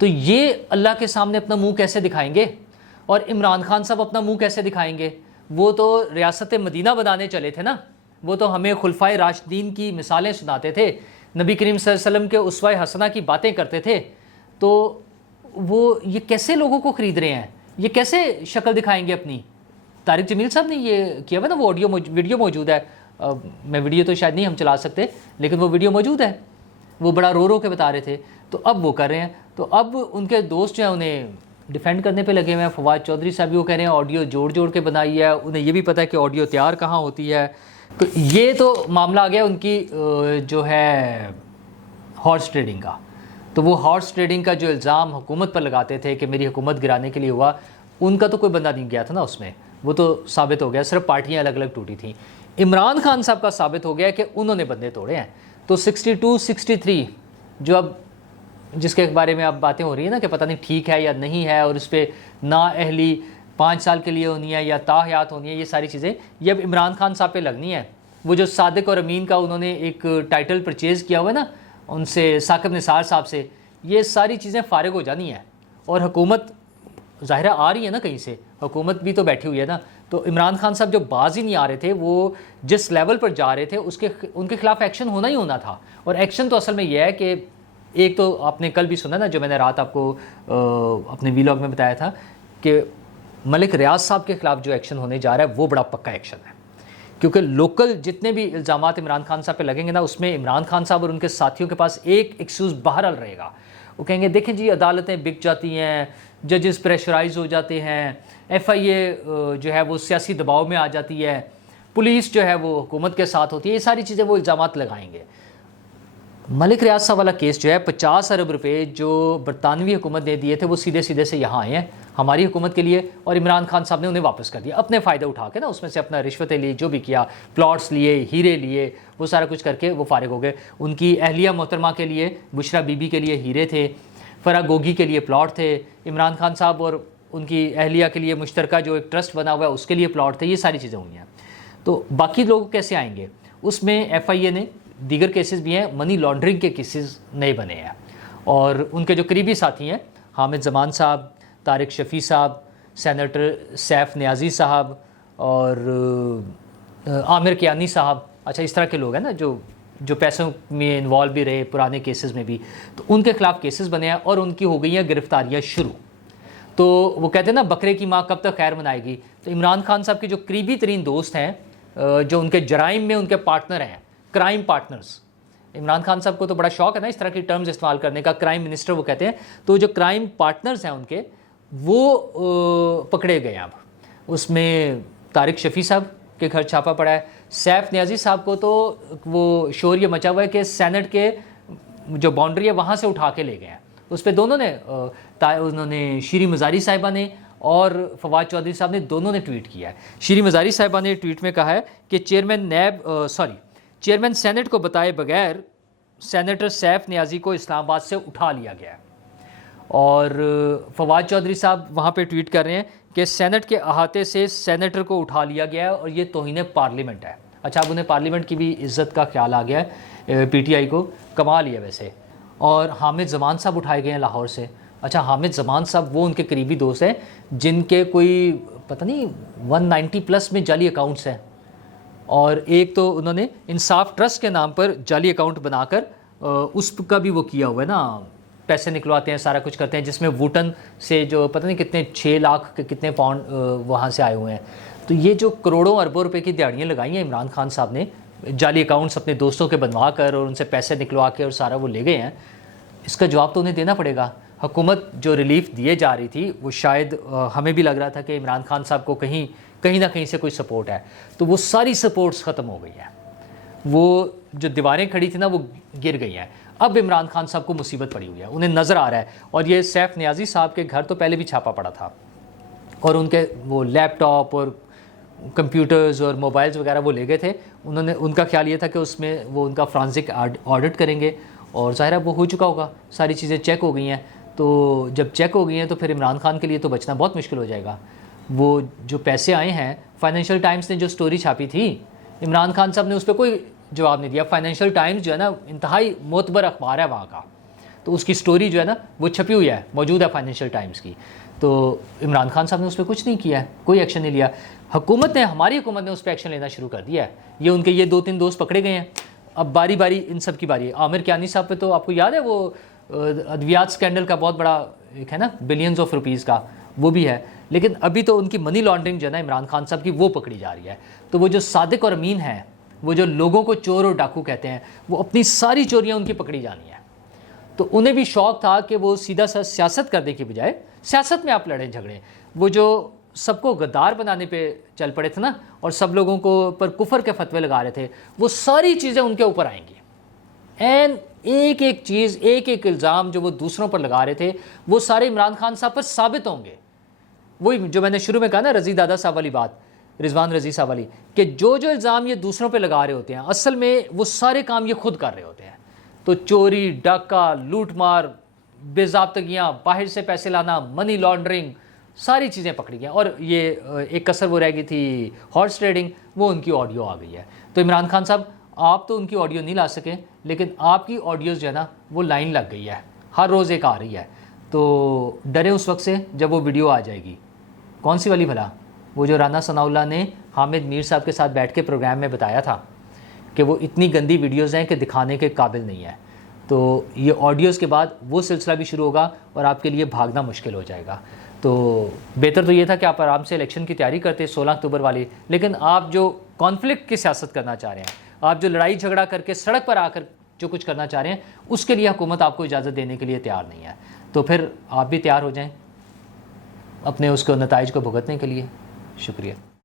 تو یہ اللہ کے سامنے اپنا منہ کیسے دکھائیں گے؟ اور عمران خان صاحب اپنا منہ کیسے دکھائیں گے؟ وہ تو ریاست مدینہ بنانے چلے تھے نا، وہ تو ہمیں خلفائے راشدین کی مثالیں سناتے تھے، نبی کریم صلی اللہ علیہ وسلم کے اسوہ حسنہ کی باتیں کرتے تھے، تو وہ یہ کیسے لوگوں کو خرید رہے ہیں؟ یہ کیسے شکل دکھائیں گے اپنی؟ طارق جمیل صاحب نے یہ کیا ہوا نا، وہ ویڈیو موجود ہے، میں ویڈیو تو شاید نہیں ہم چلا سکتے لیکن وہ ویڈیو موجود ہے، وہ بڑا رو رو کے بتا رہے تھے، تو اب وہ کر رہے ہیں، تو اب ان کے دوست جو ہیں انہیں ڈیفینڈ کرنے پہ لگے ہوئے ہیں۔ فواد چودھری صاحب بھی وہ کہہ رہے ہیں آڈیو جوڑ جوڑ کے بنائی ہے، انہیں یہ بھی پتہ ہے کہ آڈیو تیار کہاں ہوتی ہے، تو یہ تو معاملہ آ گیا ان کی جو ہے ہارس ٹریڈنگ کا۔ تو وہ ہارس ٹریڈنگ کا جو الزام حکومت پر لگاتے تھے کہ میری حکومت گرانے کے لیے ہوا، ان کا تو کوئی بندہ نہیں گیا تھا نا اس میں، وہ تو ثابت ہو گیا، صرف پارٹیاں الگ الگ ٹوٹی تھیں۔ عمران خان صاحب کا ثابت ہو گیا کہ انہوں نے بندے توڑے ہیں۔ تو 62 63 جو اب جس کے بارے میں اب باتیں ہو رہی ہیں نا کہ پتہ نہیں ٹھیک ہے یا نہیں ہے، اور اس پہ نااہلی 5 سال کے لیے ہونی ہے یا تاحیات ہونی ہے، یہ ساری چیزیں یہ اب عمران خان صاحب پہ لگنی ہے۔ وہ جو صادق اور امین کا انہوں نے ایک ٹائٹل پرچیز کیا ہوا ہے نا ان سے، ثاقب نثار صاحب سے، یہ ساری چیزیں فارغ ہو جانی ہیں، اور حکومت ظاہرہ آ رہی ہے نا کہیں سے، حکومت بھی تو بیٹھی ہوئی ہے نا۔ تو عمران خان صاحب جو باز ہی نہیں آ رہے تھے، وہ جس لیول پر جا رہے تھے ان کے خلاف ایکشن ہونا ہی ہونا تھا، اور ایکشن تو اصل میں یہ ہے کہ ایک تو آپ نے کل بھی سنا نا، جو میں نے رات آپ کو اپنے ویلاگ میں بتایا تھا کہ ملک ریاض صاحب کے خلاف جو ایکشن ہونے جا رہا ہے وہ بڑا پکا ایکشن ہے، کیونکہ لوکل جتنے بھی الزامات عمران خان صاحب پہ لگیں گے نا، اس میں عمران خان صاحب اور ان کے ساتھیوں کے پاس ایک ایکسکیوز بہرحال رہے گا۔ وہ کہیں گے دیکھیں جی عدالتیں بک جاتی ہیں، ججز پریشرائز ہو جاتے ہیں، ایف آئی اے جو ہے وہ سیاسی دباؤ میں آ جاتی ہے، پولیس جو ہے وہ حکومت کے ساتھ ہوتی ہے، یہ ساری چیزیں وہ الزامات لگائیں گے۔ ملک ریاض صاحب والا کیس جو ہے 50 ارب روپے جو برطانوی حکومت نے دیے تھے وہ سیدھے سیدھے سے یہاں آئے ہیں ہماری حکومت کے لیے، اور عمران خان صاحب نے انہیں واپس کر دیا اپنے فائدہ اٹھا کے نا، اس میں سے اپنا رشوتیں لی، جو بھی کیا، پلاٹس لیے، ہیرے لیے، وہ سارا کچھ کر کے وہ فارغ ہو گئے۔ ان کی اہلیہ محترمہ کے لیے، بشرا بی بی کے لیے ہیرے تھے، فرا گوگی کے لیے پلاٹ تھے، عمران خان صاحب اور ان کی اہلیہ کے لیے مشترکہ جو ایک ٹرسٹ بنا ہوا ہے اس کے لیے پلاٹ تھے، یہ ساری چیزیں ہوئی ہیں۔ تو باقی لوگ کیسے آئیں گے؟ اس میں ایف آئی اے نے دیگر کیسز بھی ہیں، منی لانڈرنگ کے کیسز نئے بنے ہیں، اور ان کے جو قریبی ساتھی ہیں حامد زمان صاحب، طارق شفیع صاحب، سینیٹر سیف نیازی صاحب اور عامر کیانی صاحب، اچھا اس طرح کے لوگ ہیں نا جو پیسوں میں انوالو بھی رہے پرانے کیسز میں بھی، تو ان کے خلاف کیسز بنے ہیں اور ان کی ہو گئی ہیں گرفتاریاں شروع۔ تو وہ کہتے ہیں نا بکرے کی ماں کب تک خیر منائے گی، تو عمران خان صاحب کے جو قریبی ترین دوست ہیں، جو ان کے جرائم میں ان کے پارٹنر ہیں، کرائم پارٹنرز، عمران خان صاحب کو تو بڑا شوق ہے نا اس طرح کی ٹرمز استعمال کرنے کا، کرائم منسٹر وہ کہتے ہیں، تو جو کرائم پارٹنرز ہیں ان کے وہ پکڑے گئے ہیں اب۔ اس میں طارق شفیع صاحب کے گھر چھاپا پڑا ہے، سیف نیازی صاحب کو تو وہ شور یہ مچا ہوا ہے کہ سینٹ کے جو باؤنڈری ہے وہاں سے اٹھا کے لے گئے ہیں، اس پہ دونوں نے انہوں نے شیریں مزاری صاحبہ نے اور فواد چودھری صاحب نے دونوں نے ٹویٹ کیا ہے۔ شیریں مزاری صاحبہ نے ٹویٹ میں کہا ہے کہ چیئرمین سینٹ کو بتائے بغیر سینیٹر سیف نیازی کو اسلام آباد سے اٹھا لیا گیا ہے، اور فواد چودھری صاحب وہاں پہ ٹویٹ کر رہے ہیں کہ سینٹ کے احاطے سے سینیٹر کو اٹھا لیا گیا ہے اور یہ توہین پارلیمنٹ ہے۔ اچھا اب انہیں پارلیمنٹ کی بھی عزت کا خیال آ گیا ہے پی ٹی آئی کو، کمال ہی ہے ویسے۔ اور حامد زمان صاحب اٹھائے گئے ہیں لاہور سے۔ اچھا حامد زمان صاحب وہ ان کے قریبی دوست ہیں جن کے کوئی پتہ نہیں 190 پلس میں جعلی اکاؤنٹس ہیں، اور ایک تو انہوں نے انصاف ٹرسٹ کے نام پر جعلی اکاؤنٹ بنا کر اس کا بھی وہ کیا ہوا ہے نا، پیسے نکلواتے ہیں، سارا کچھ کرتے ہیں، جس میں ووٹن سے جو پتہ نہیں کتنے 6 لاکھ کے کتنے پاؤنڈ وہاں سے آئے ہوئے ہیں۔ تو یہ جو کروڑوں اربوں روپے کی دیہڑیاں لگائی ہیں عمران خان صاحب نے، جعلی اکاؤنٹس اپنے دوستوں کے بنوا کر اور ان سے پیسے نکلوا کے اور سارا وہ لے گئے ہیں، اس کا جواب تو انہیں دینا پڑے گا۔ حکومت جو ریلیف دیے جا رہی تھی وہ شاید ہمیں بھی لگ رہا تھا کہ عمران خان صاحب کو کہیں نہ کہیں سے کوئی سپورٹ ہے، تو وہ ساری سپورٹس ختم ہو گئی ہیں، وہ جو دیواریں کھڑی تھیں نا وہ گر گئی ہیں۔ اب عمران خان صاحب کو مصیبت پڑی ہوئی ہے، انہیں نظر آ رہا ہے۔ اور یہ سیف نیازی صاحب کے گھر تو پہلے بھی چھاپا پڑا تھا، اور ان کے وہ لیپ ٹاپ اور کمپیوٹرز اور موبائلز وغیرہ وہ لے گئے تھے، ان کا خیال یہ تھا کہ اس میں وہ ان کا فرانزک آڈٹ کریں گے، اور ظاہر ہے وہ ہو چکا ہوگا، ساری چیزیں چیک ہو گئی ہیں۔ تو جب چیک ہو گئی ہیں تو پھر عمران خان کے لیے تو بچنا بہت مشکل ہو جائے گا۔ وہ جو پیسے آئے ہیں، فائنینشیل ٹائمز نے جو سٹوری چھاپی تھی، عمران خان صاحب نے اس پہ کوئی جواب نہیں دیا۔ فائنینشیل ٹائمز جو ہے نا انتہائی معتبر اخبار ہے وہاں کا، تو اس کی سٹوری جو ہے نا وہ چھپی ہوئی ہے، موجود ہے فائنینشیل ٹائمز کی. تو عمران خان صاحب نے اس پہ کچھ نہیں کیا ہے، کوئی ایکشن نہیں لیا. حکومت نے، ہماری حکومت نے اس پہ ایکشن لینا شروع کر دیا ہے. یہ ان کے یہ 2-3 دوست پکڑے گئے ہیں، اب باری باری ان سب کی باری ہے. عامر کیانی صاحب پہ تو آپ کو یاد ہے وہ ادویات سکینڈل کا بہت بڑا ایک ہے نا بلینز آف روپیز کا، وہ بھی ہے. لیکن ابھی تو ان کی منی لانڈرنگ جو ہے نا عمران خان صاحب کی وہ پکڑی جا رہی ہے. تو وہ جو صادق اور امین ہیں، وہ جو لوگوں کو چور اور ڈاکو کہتے ہیں، وہ اپنی ساری چوریاں ان کی پکڑی جانی ہیں. تو انہیں بھی شوق تھا کہ وہ سیدھا سا سیاست کرنے کی بجائے سیاست میں آپ لڑیں جھگڑیں. وہ جو سب کو غدار بنانے پہ چل پڑے تھے نا اور سب لوگوں کو پر کفر کے فتوے لگا رہے تھے، وہ ساری چیزیں ان کے اوپر آئیں گی. این ایک ایک چیز، ایک ایک الزام جو وہ دوسروں پر لگا رہے تھے وہ سارے عمران خان صاحب پر ثابت ہوں گے. وہی جو میں نے شروع میں کہا نا رضی دادا صاحب والی بات، رضوان رضی صاحب والی، کہ جو جو الزام یہ دوسروں پہ لگا رہے ہوتے ہیں اصل میں وہ سارے کام یہ خود کر رہے ہوتے ہیں. تو چوری، ڈاکہ، لوٹ مار، بے ضابطگیاں، باہر سے پیسے لانا، منی لانڈرنگ، ساری چیزیں پکڑی گئیں. اور یہ ایک کسر وہ رہ گئی تھی ہارس ٹریڈنگ، وہ ان کی آڈیو آ گئی ہے. تو عمران خان صاحب آپ تو ان کی آڈیو نہیں لا سکے، لیکن آپ کی آڈیوز جو ہے نا وہ لائن لگ گئی ہے، ہر روز ایک آ رہی ہے. تو ڈرے اس وقت سے جب وہ ویڈیو آ جائے گی. کون سی والی بھلا؟ وہ جو رانا ثناء اللہ نے حامد میر صاحب کے ساتھ بیٹھ کے پروگرام میں بتایا تھا کہ وہ اتنی گندی ویڈیوز ہیں کہ دکھانے کے قابل نہیں ہے. تو یہ آڈیوز کے بعد وہ سلسلہ بھی شروع ہوگا اور آپ کے لیے بھاگنا مشکل ہو جائے گا. تو بہتر تو یہ تھا کہ آپ آرام سے الیکشن کی تیاری کرتے 16 اکتوبر والی، لیکن آپ جو کانفلکٹ کی سیاست کرنا چاہ رہے ہیں، آپ جو لڑائی جھگڑا کر کے سڑک پر آ کر جو کچھ کرنا چاہ رہے ہیں، اس کے لیے حکومت آپ کو اجازت دینے کے لیے تیار نہیں ہے. تو پھر آپ بھی تیار ہو جائیں اپنے اس کو نتائج کو بھگتنے کے لیے. شکریہ.